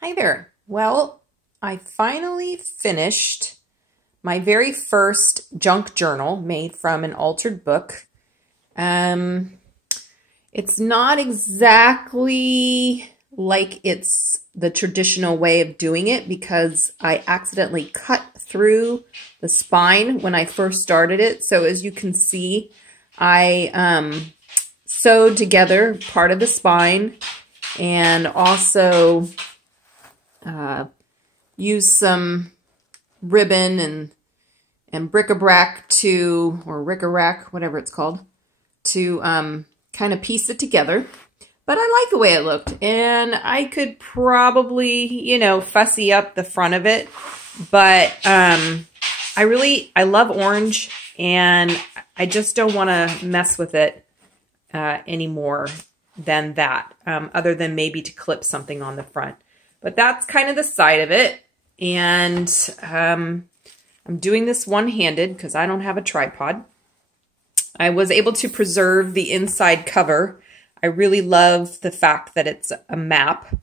Hi there. Well, I finally finished my very first junk journal made from an altered book. It's not exactly like it's the traditional way of doing it because I accidentally cut through the spine when I first started it. So as you can see, I sewed together part of the spine and also use some ribbon and bric-a-brac or ric-a-rac, whatever it's called, to kind of piece it together. But I like the way it looked, and I could probably, fussy up the front of it. But I love orange, and I just don't want to mess with it any more than that, other than maybe to clip something on the front. But that's kind of the side of it. And I'm doing this one-handed because I don't have a tripod. I was able to preserve the inside cover. I really love the fact that it's a map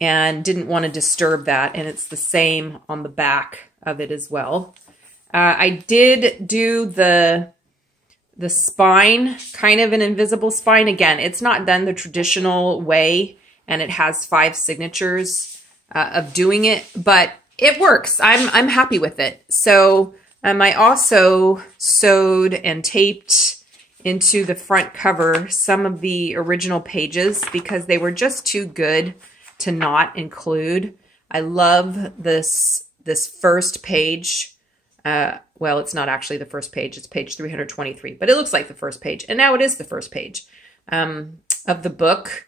and didn't want to disturb that. And it's the same on the back of it as well. I did do the spine, kind of an invisible spine. Again, it's not done the traditional way, and it has 5 signatures of doing it, but it works. I'm happy with it. So I also sewed and taped into the front cover some of the original pages because they were just too good to not include. I love this first page. Well, it's not actually the first page. It's page 323, but it looks like the first page. And now it is the first page of the book.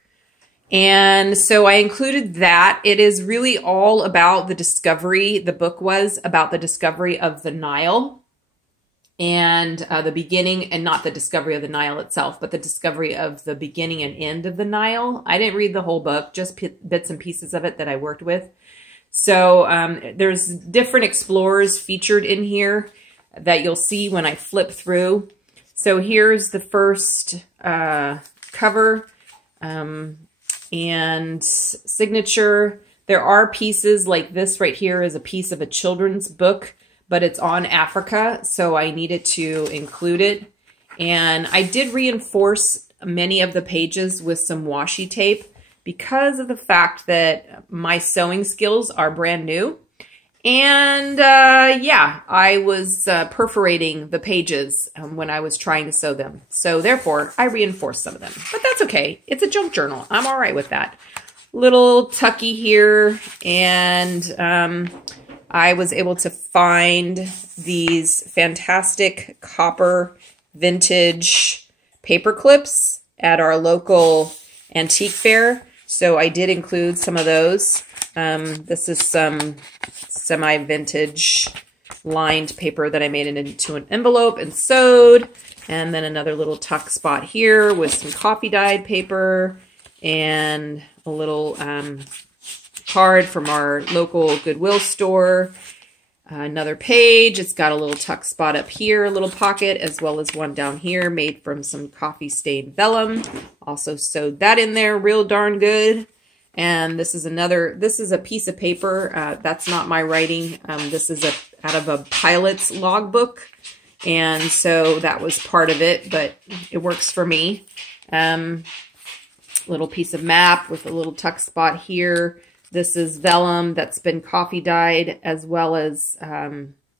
And so I included that. It is really all about the discovery. The book was about the discovery of the Nile and the beginning, and not the discovery of the Nile itself, but the discovery of the beginning and end of the Nile. I didn't read the whole book, just bits and pieces of it that I worked with. So there's different explorers featured in here that you'll see when I flip through. So here's the first cover. And signature. There are pieces like this right here is a piece of a children's book, but it's on Africa, so I needed to include it. And I did reinforce many of the pages with some washi tape because of the fact that my sewing skills are brand new. And yeah, I was perforating the pages when I was trying to sew them. So therefore, I reinforced some of them. But that's okay. It's a junk journal. I'm all right with that. Little tucky here. And I was able to find these fantastic copper vintage paper clips at our local antique fair. So I did include some of those. This is some semi-vintage lined paper that I made it into an envelope and sewed. And then another little tuck spot here with some coffee dyed paper and a little card from our local Goodwill store. Another page. It's got a little tuck spot up here, a little pocket, as well as one down here made from some coffee stained vellum. Also sewed that in there real darn good. And this is a piece of paper. That's not my writing. This is out of a pilot's logbook. And so that was part of it, but it works for me. Little piece of map with a little tuck spot here. This is vellum that's been coffee dyed, as well as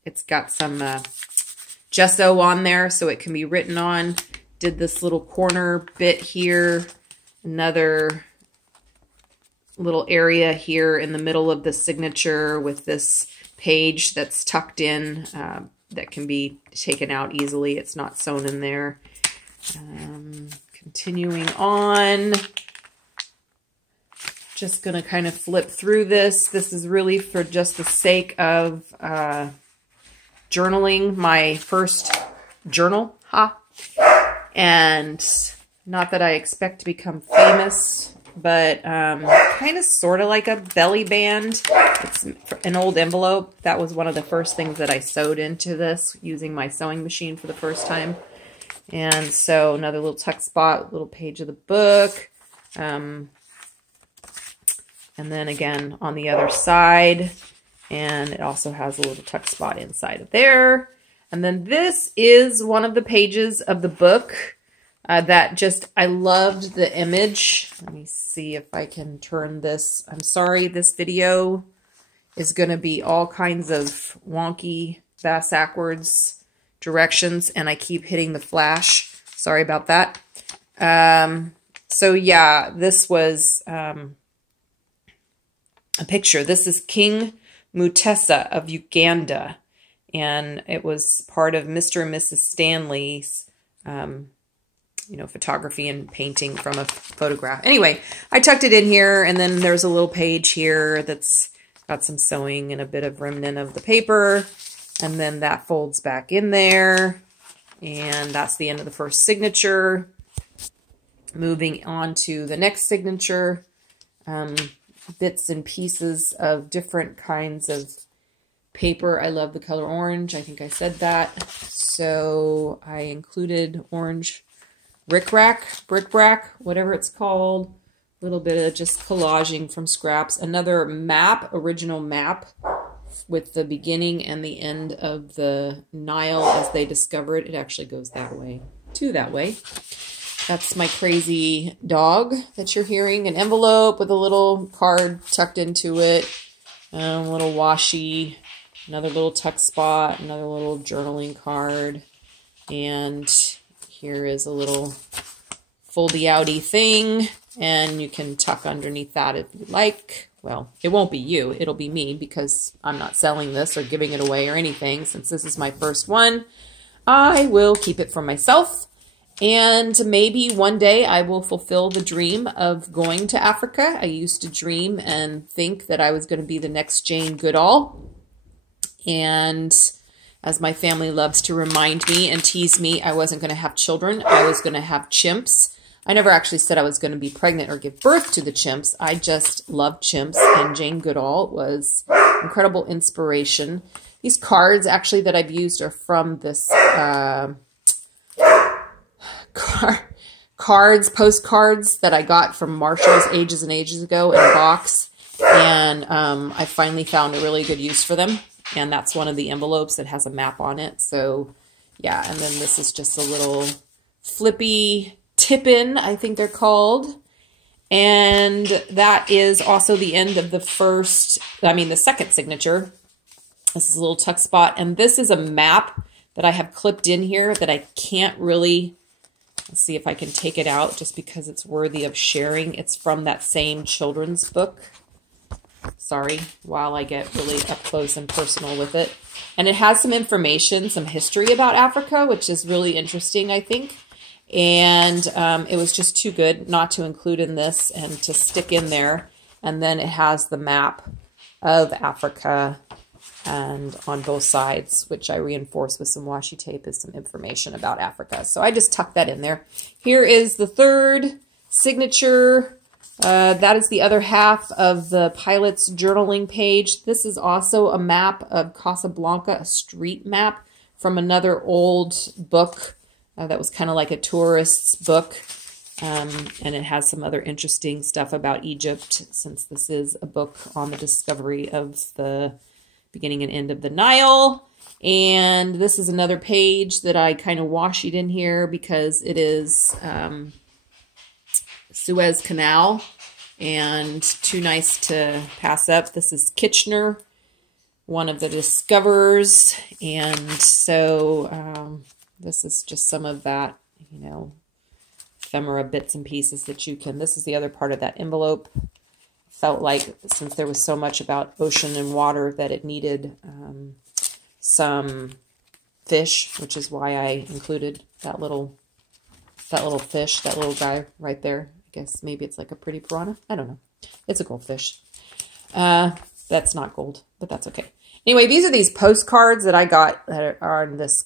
it's got some gesso on there so it can be written on. Did this little corner bit here. Another little area here in the middle of the signature with this page that's tucked in that can be taken out easily. It's not sewn in there. Continuing on, just going to kind of flip through this. This is really for just the sake of journaling, my first journal. And not that I expect to become famous, but kind of sort of like a belly band. It's an old envelope. That was one of the first things that I sewed into this using my sewing machine for the first time. And so another little tuck spot, little page of the book. And then again on the other side. And it also has a little tuck spot inside of there. And then this is one of the pages of the book that just, I loved the image. Let me see if I can turn this. I'm sorry, this video is going to be all kinds of wonky, backwards directions, and I keep hitting the flash. Sorry about that. So yeah, this was a picture. This is King Mutesa of Uganda, and it was part of Mr. and Mrs. Stanley's you know, photography and painting from a photograph. Anyway, I tucked it in here, and then there's a little page here that's got some sewing and a bit of remnant of the paper, and then that folds back in there, and that's the end of the first signature. Moving on to the next signature, bits and pieces of different kinds of paper. I love the color orange. I think I said that. So I included orange bric-a-brac, whatever it's called. A little bit of just collaging from scraps. Another map, original map, with the beginning and the end of the Nile as they discover it. It actually goes that way, to that way. That's my crazy dog that you're hearing. An envelope with a little card tucked into it. A little washi. Another little tuck spot. Another little journaling card. And here is a little foldy-outy thing, and you can tuck underneath that if you like. Well, it won't be you, it'll be me, because I'm not selling this or giving it away or anything. Since this is my first one, I will keep it for myself, and maybe one day I will fulfill the dream of going to Africa. I used to dream and think that I was going to be the next Jane Goodall, and as my family loves to remind me and tease me, I wasn't going to have children. I was going to have chimps. I never actually said I was going to be pregnant or give birth to the chimps. I just loved chimps, and Jane Goodall was incredible inspiration. These cards, actually, that I've used are from this postcards that I got from Marshall's ages and ages ago in a box. And I finally found a really good use for them. And that's one of the envelopes that has a map on it. So, yeah. And then this is just a little flippy tip-in, I think they're called. And that is also the end of the the second signature. This is a little tuck spot. And this is a map that I have clipped in here that I can't really, let's see if I can take it out just because it's worthy of sharing. It's from that same children's book. Sorry, while I get really up close and personal with it. And it has some information, some history about Africa, which is really interesting, I think. And it was just too good not to include in this and to stick in there. And then it has the map of Africa and on both sides, which I reinforce with some washi tape, is some information about Africa. So I just tucked that in there. Here is the third signature. That is the other half of the pilot's journaling page. This is also a map of Casablanca, a street map from another old book that was kind of like a tourist's book. And it has some other interesting stuff about Egypt, since this is a book on the discovery of the beginning and end of the Nile. And this is another page that I kind of washied in here because it is Suez Canal and too nice to pass up. This is Kitchener, one of the discoverers. And so this is just some of that, you know, ephemera bits and pieces that you can, this is the other part of that envelope. Felt like since there was so much about ocean and water that it needed some fish, which is why I included that little fish, that little guy right there. I guess maybe it's like a pretty piranha. I don't know. It's a goldfish. That's not gold, but that's okay. Anyway, these are these postcards that I got that are on this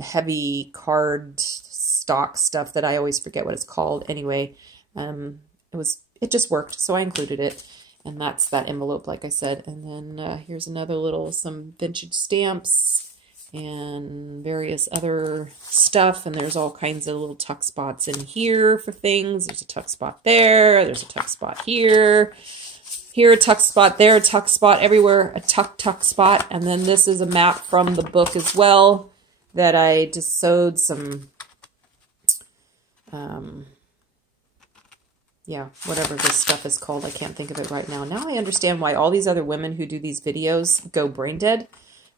heavy card stock stuff that I always forget what it's called. Anyway, it just worked, so I included it. And that's that envelope, like I said. And then here's another some vintage stamps and various other stuff. And there's all kinds of little tuck spots in here for things. There's a tuck spot there. There's a tuck spot here. Here a tuck spot, there a tuck spot, everywhere a tuck spot. And then this is a map from the book as well that I just sewed some, yeah, whatever this stuff is called. I can't think of it right now. Now I understand why all these other women who do these videos go brain dead.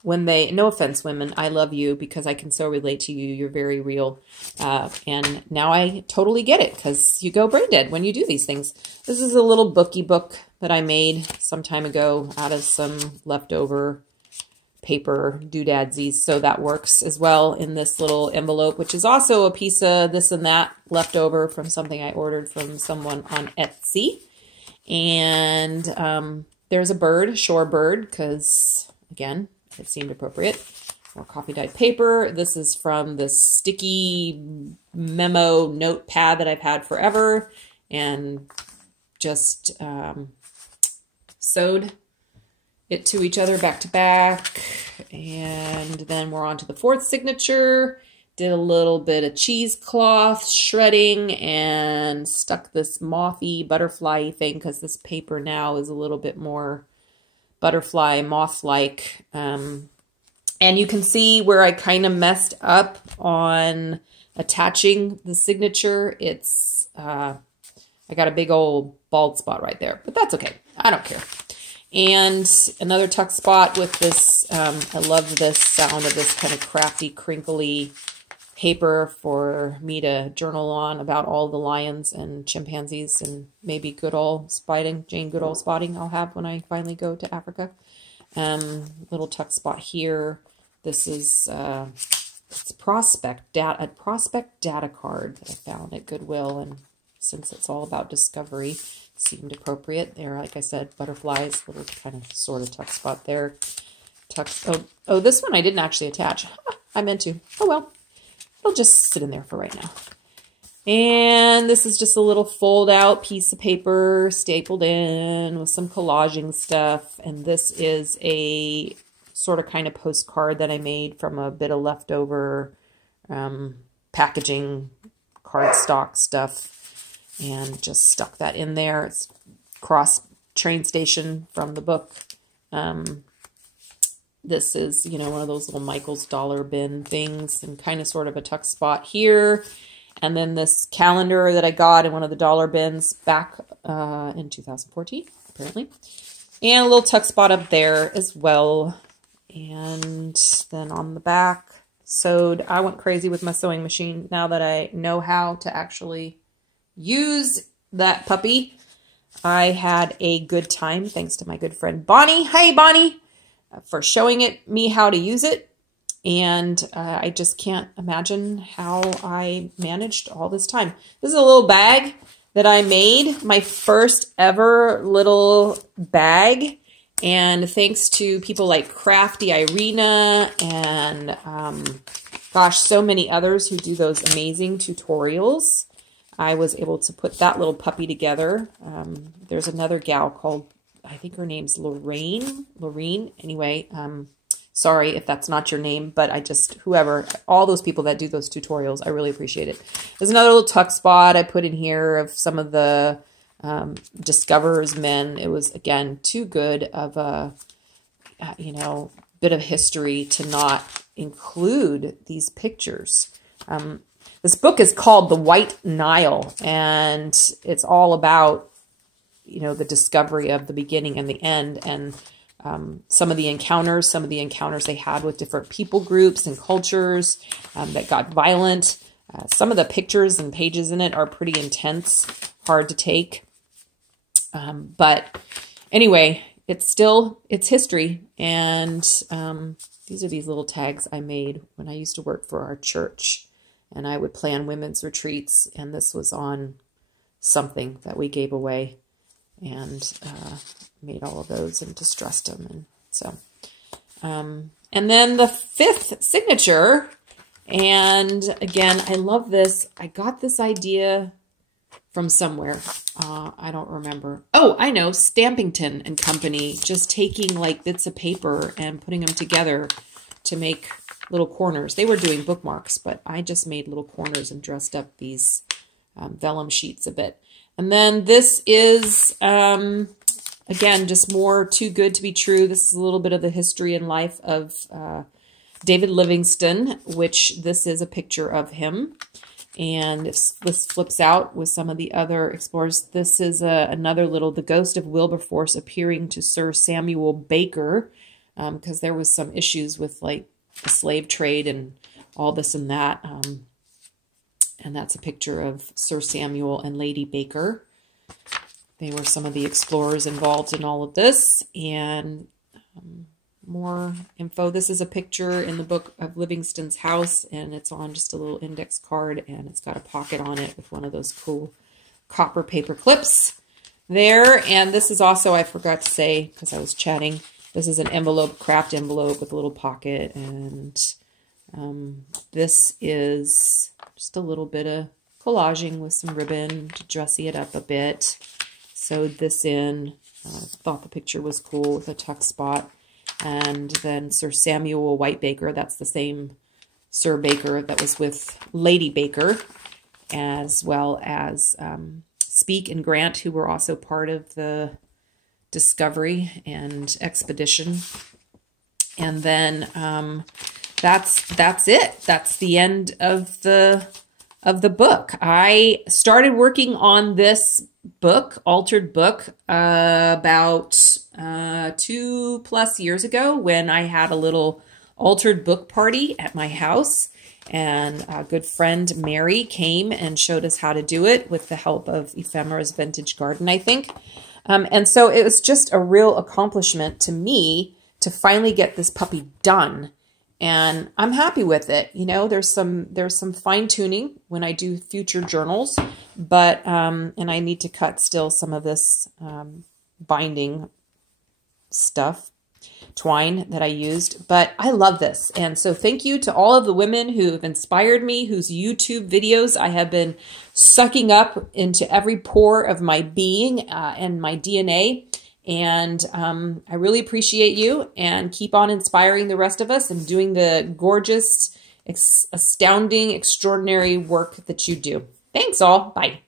When they, no offense, women, I love you because I can so relate to you. You're very real. And now I totally get it because you go brain dead when you do these things. This is a little bookie book that I made some time ago out of some leftover paper doodadsies. So that works as well in this little envelope, which is also a piece of this and that leftover from something I ordered from someone on Etsy. And there's a bird, shore bird, because again, it seemed appropriate. More coffee dyed paper. This is from the sticky memo notepad that I've had forever and just sewed it to each other back to back. And then we're on to the fourth signature. Did a little bit of cheesecloth shredding and stuck this mothy butterfly thing because this paper now is a little bit more butterfly moth-like. And you can see where I kind of messed up on attaching the signature. It's, I got a big old bald spot right there, but that's okay. I don't care. And another tuck spot with this, I love this sound of this kind of crafty, crinkly paper for me to journal on about all the lions and chimpanzees and maybe good old spotting, Jane Goodall spotting I'll have when I finally go to Africa. Little tuck spot here. This is it's a prospect data card that I found at Goodwill, and since it's all about discovery, seemed appropriate. There, like I said, butterflies, little kind of sort of tuck spot there. Oh, this one I didn't actually attach. I meant to. Oh well, it'll just sit in there for right now. And this is just a little fold out piece of paper stapled in with some collaging stuff. And this is a sort of kind of postcard that I made from a bit of leftover packaging cardstock stuff. And just stuck that in there. It's cross train station from the book. This is, you know, one of those little Michael's dollar bin things and kind of sort of a tuck spot here. And then this calendar that I got in one of the dollar bins back in 2014, apparently. And a little tuck spot up there as well. And then on the back, sewed. I went crazy with my sewing machine now that I know how to actually use that puppy. I had a good time thanks to my good friend Bonnie. Hey Bonnie, for showing me how to use it. And I just can't imagine how I managed all this time. This is a little bag that I made, my first ever little bag. And thanks to people like Crafty Irina and gosh, so many others who do those amazing tutorials, I was able to put that little puppy together. There's another gal called, I think her name's Lorraine. Anyway, sorry if that's not your name, but I just, whoever, all those people that do those tutorials, I really appreciate it. There's another little tuck spot I put in here of some of the Discoverers men. It was, again, too good of a, you know, bit of history to not include these pictures. This book is called The White Nile, and it's all about, you know, the discovery of the beginning and the end, and some of the encounters they had with different people groups and cultures that got violent. Some of the pictures and pages in it are pretty intense, hard to take. But anyway, it's history. And these are these little tags I made when I used to work for our church. And I would plan women's retreats, and this was on something that we gave away, and made all of those and distressed them. And so, and then the fifth signature, and again, I love this. I got this idea from somewhere. I don't remember. Oh, I know, Stampington and Company, just taking like bits of paper and putting them together to make little corners. They were doing bookmarks, but I just made little corners and dressed up these vellum sheets a bit. And then this is, again, just more too good to be true. This is a little bit of the history and life of David Livingstone, which this is a picture of him. And this flips out with some of the other explorers. This is another little, the ghost of Wilberforce appearing to Sir Samuel Baker, because there was some issues with like the slave trade and all this and that. And that's a picture of Sir Samuel and Lady Baker. They were some of the explorers involved in all of this. And more info. This is a picture in the book of Livingstone's house, and it's on just a little index card, and it's got a pocket on it with one of those cool copper paper clips there. And this is also, I forgot to say because I was chatting, this is an envelope, craft envelope with a little pocket, and this is just a little bit of collaging with some ribbon to dressy it up a bit. Sewed this in. Thought the picture was cool with a tuck spot. And then Sir Samuel Whitebaker, that's the same Sir Baker that was with Lady Baker, as well as Speke and Grant, who were also part of the discovery and expedition. And then that's it. That's the end of the book. I started working on this book, altered book, about 2+ years ago when I had a little altered book party at my house, and a good friend Mary came and showed us how to do it with the help of Ephemera's Vintage Garden, I think. And so it was just a real accomplishment to me to finally get this puppy done. And I'm happy with it. You know, there's some fine tuning when I do future journals, but, and I need to cut still some of this, binding stuff, twine that I used, but I love this. And so thank you to all of the women who have inspired me, whose YouTube videos I have been sucking up into every pore of my being, and my DNA. And I really appreciate you, and keep on inspiring the rest of us and doing the gorgeous, astounding, extraordinary work that you do. Thanks all. Bye.